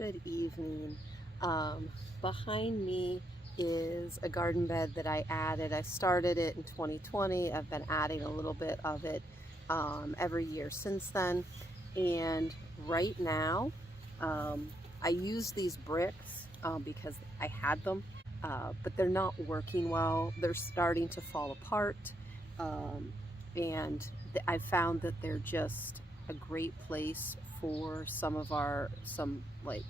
Good evening. Behind me is a garden bed that I added. I started it in 2020. I've been adding a little bit of it every year since then. And right now, I use these bricks because I had them, but they're not working well. They're starting to fall apart. And I found that they're just a great place for some like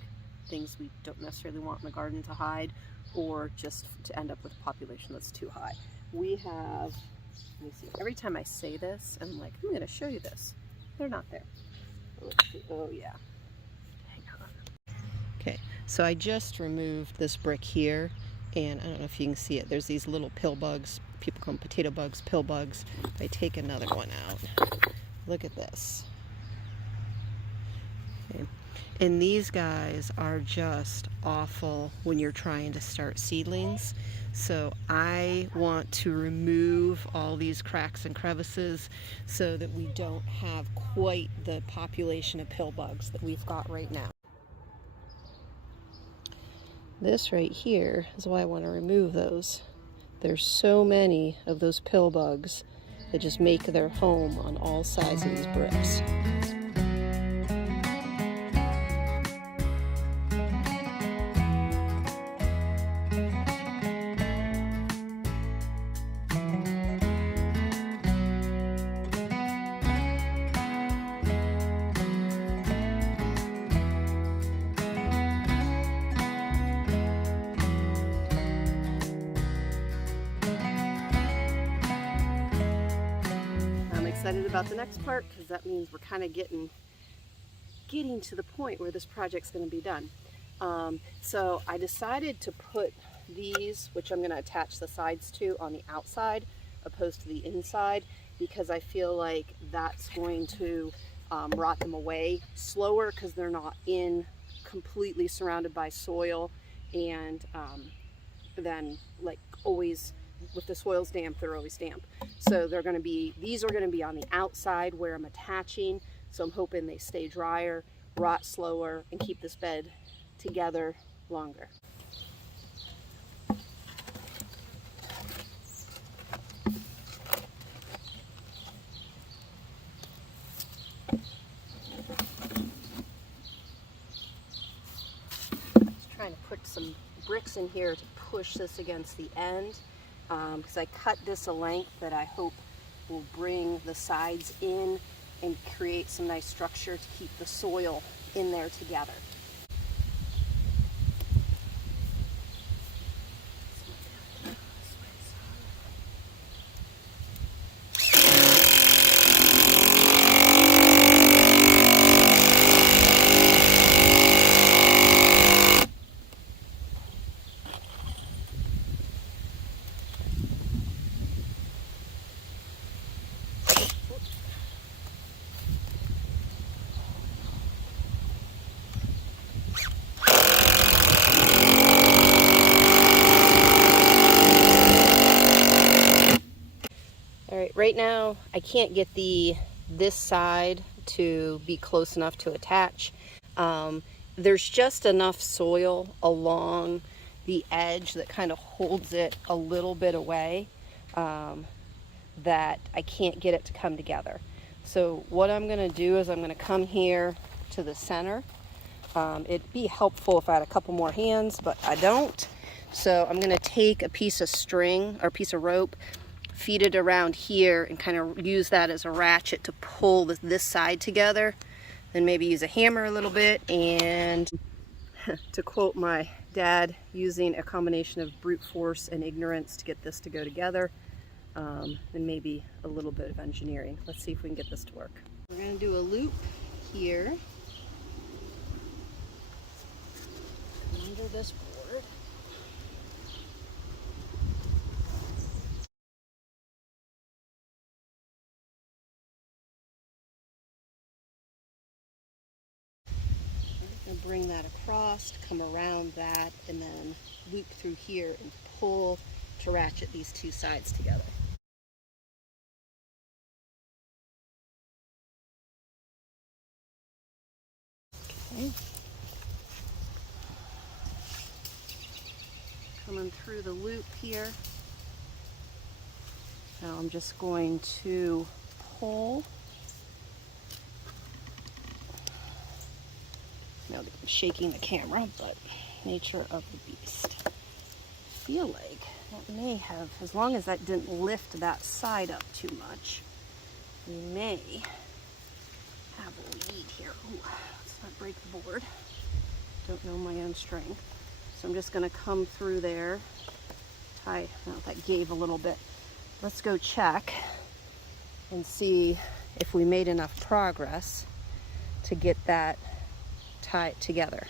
things we don't necessarily want in the garden to hide, or just to end up with a population that's too high. We have, let me see, every time I say this, I'm like, I'm going to show you this. They're not there. Let's see. Oh yeah. Hang on. Okay, so I just removed this brick here, and I don't know if you can see it. There's these little pill bugs. People call them potato bugs, pill bugs. If I take another one out, look at this. Okay. And these guys are just awful when you're trying to start seedlings. So I want to remove all these cracks and crevices so that we don't have quite the population of pill bugs that we've got right now. This right here is why I want to remove those. There's so many of those pill bugs that just make their home on all sides of these bricks. I'm excited about the next part because that means we're kind of getting to the point where this project's going to be done. So I decided to put these, which I'm going to attach the sides to, on the outside opposed to the inside, because I feel like that's going to rot them away slower because they're not completely surrounded by soil, and then like always, if the soil's damp, they're always damp. So these are going to be on the outside where I'm attaching. So I'm hoping they stay drier, rot slower, and keep this bed together longer. Just trying to put some bricks in here to push this against the end, because I cut this a length that I hope will bring the sides in and create some nice structure to keep the soil in there together. Right now, I can't get this side to be close enough to attach. There's just enough soil along the edge that kind of holds it a little bit away, that I can't get it to come together. So what I'm going to do is I'm going to come here to the center. It'd be helpful if I had a couple more hands, but I don't. So I'm going to take a piece of string or piece of rope, feed it around here, and kind of use that as a ratchet to pull this side together. Then maybe use a hammer a little bit, and to quote my dad, using a combination of brute force and ignorance to get this to go together, and maybe a little bit of engineering. Let's see if we can get this to work. We're going to do a loop here under this board. And bring that across, come around that, and then loop through here and pull to ratchet these two sides together. Okay. coming through the loop here. Now I'm just going to pull. Now I'm shaking the camera, but nature of the beast. I feel like that may have, as long as that didn't lift that side up too much, we may have what we need here. Ooh, let's not break the board. Don't know my own strength. So I'm just going to come through there, tie, oh, that gave a little bit. Let's go check and see if we made enough progress to get that tied together.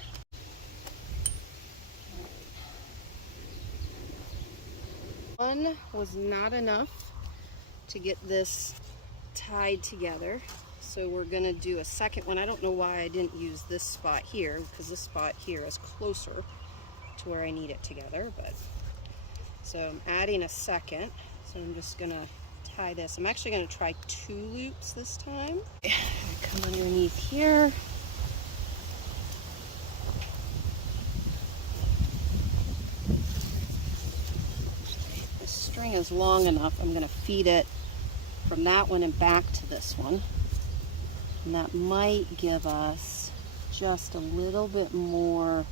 One was not enough to get this tied together, so we're going to do a second one. I don't know why I didn't use this spot here, because this spot here is closer to where I need it together, but so I'm adding a second. So I'm just going to tie this. I'm actually going to try 2 loops this time. Come underneath here. The string is long enough. I'm going to feed it from that one and back to this one. And that might give us just a little bit more.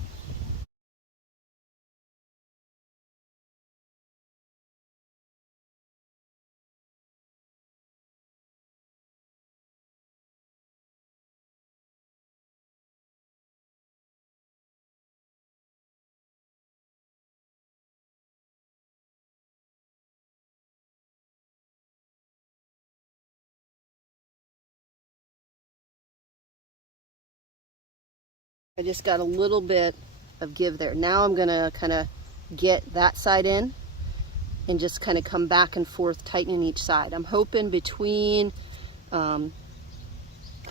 I just got a little bit of give there. Now I'm going to kind of get that side in and just kind of come back and forth, tightening each side. I'm hoping between, calling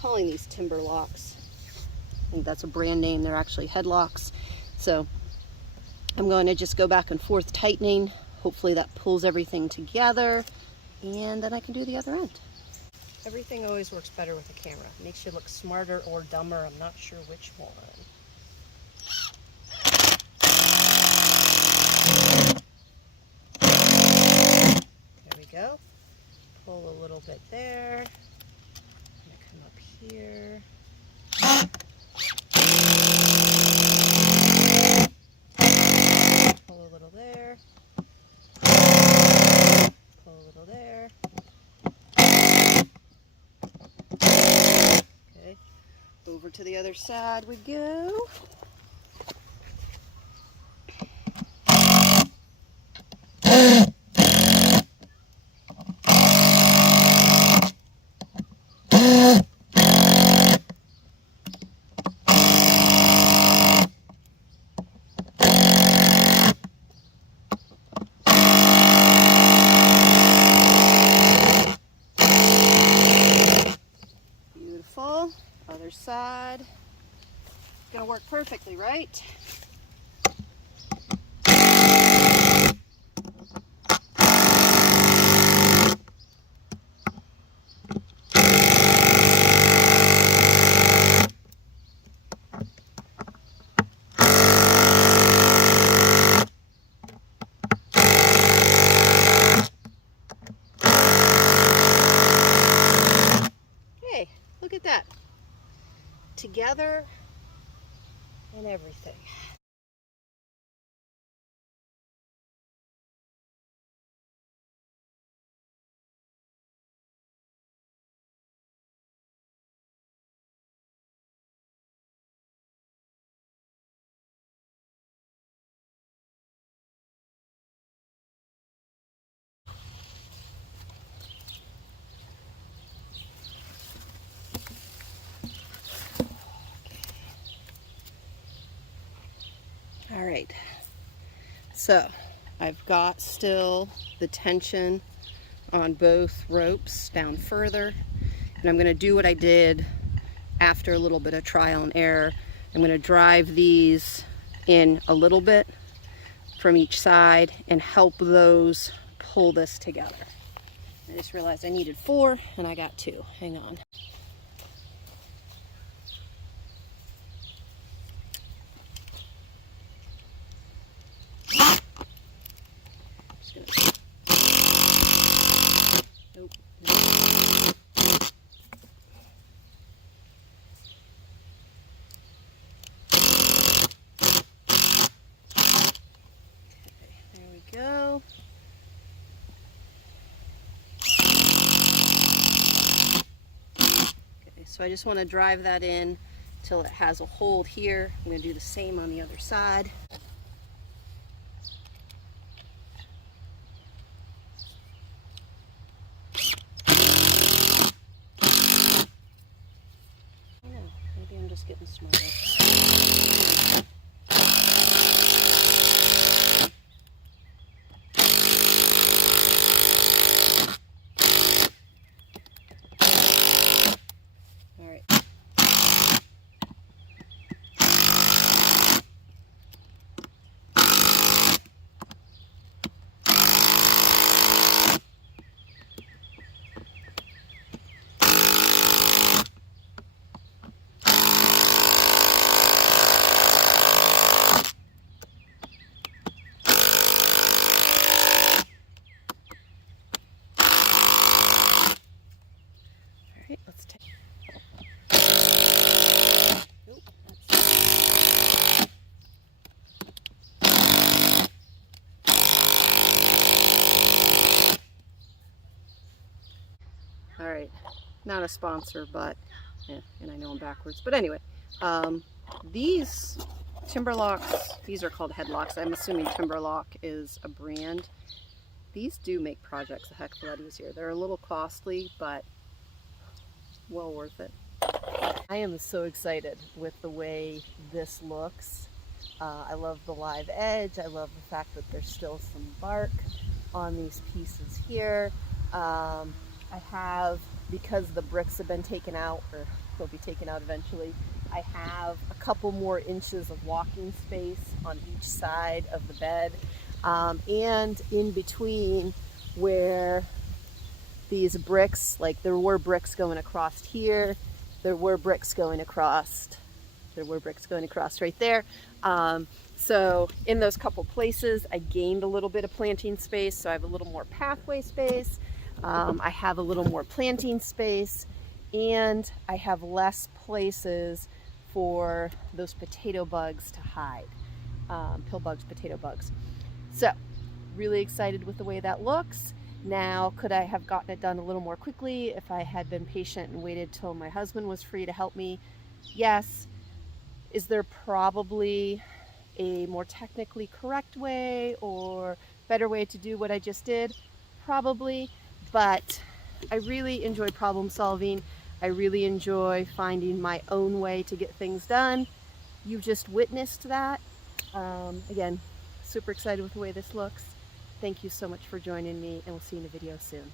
these timber locks, I think that's a brand name, they're actually headlocks. So I'm going to just go back and forth tightening. Hopefully that pulls everything together, and then I can do the other end. Everything always works better with a camera. Makes you look smarter or dumber, I'm not sure which one. There we go. Pull a little bit there. I'm gonna come up here. Pull a little there. Pull a little there. Okay. Over to the other side we go. Beautiful. Other side. It's gonna work perfectly, right? Hey, look at that. Together and everything. All right, so I've got still the tension on both ropes down further, and I'm going to do what I did after a little bit of trial and error. I'm going to drive these in a little bit from each side and help those pull this together. I just realized I needed 4 and I got 2. Hang on. So I just want to drive that in till it has a hold here. I'm going to do the same on the other side. I don't know, maybe I'm just getting smarter. Let's take. Nope, all right, not a sponsor, but yeah, and I know I'm backwards. But anyway, these Timberlocks, these are called headlocks. I'm assuming Timberlock is a brand. These do make projects a heck of a lot easier. They're a little costly, but well worth it. I am so excited with the way this looks. I love the live edge. I love the fact that there's still some bark on these pieces here. I have, because the bricks have been taken out, or they'll be taken out eventually, I have a couple more inches of walking space on each side of the bed. And in between where these bricks, like there were bricks going across here, there were bricks going across right there. So in those couple places, I gained a little bit of planting space, so I have a little more pathway space. I have a little more planting space, and I have less places for those potato bugs to hide. Pill bugs, potato bugs. So, really excited with the way that looks. Now, could I have gotten it done a little more quickly if I had been patient and waited till my husband was free to help me? Yes. Is there probably a more technically correct way or better way to do what I just did? Probably, but I really enjoy problem solving. I really enjoy finding my own way to get things done. You just witnessed that. Again, super excited with the way this looks. Thank you so much for joining me, and we'll see you in a video soon.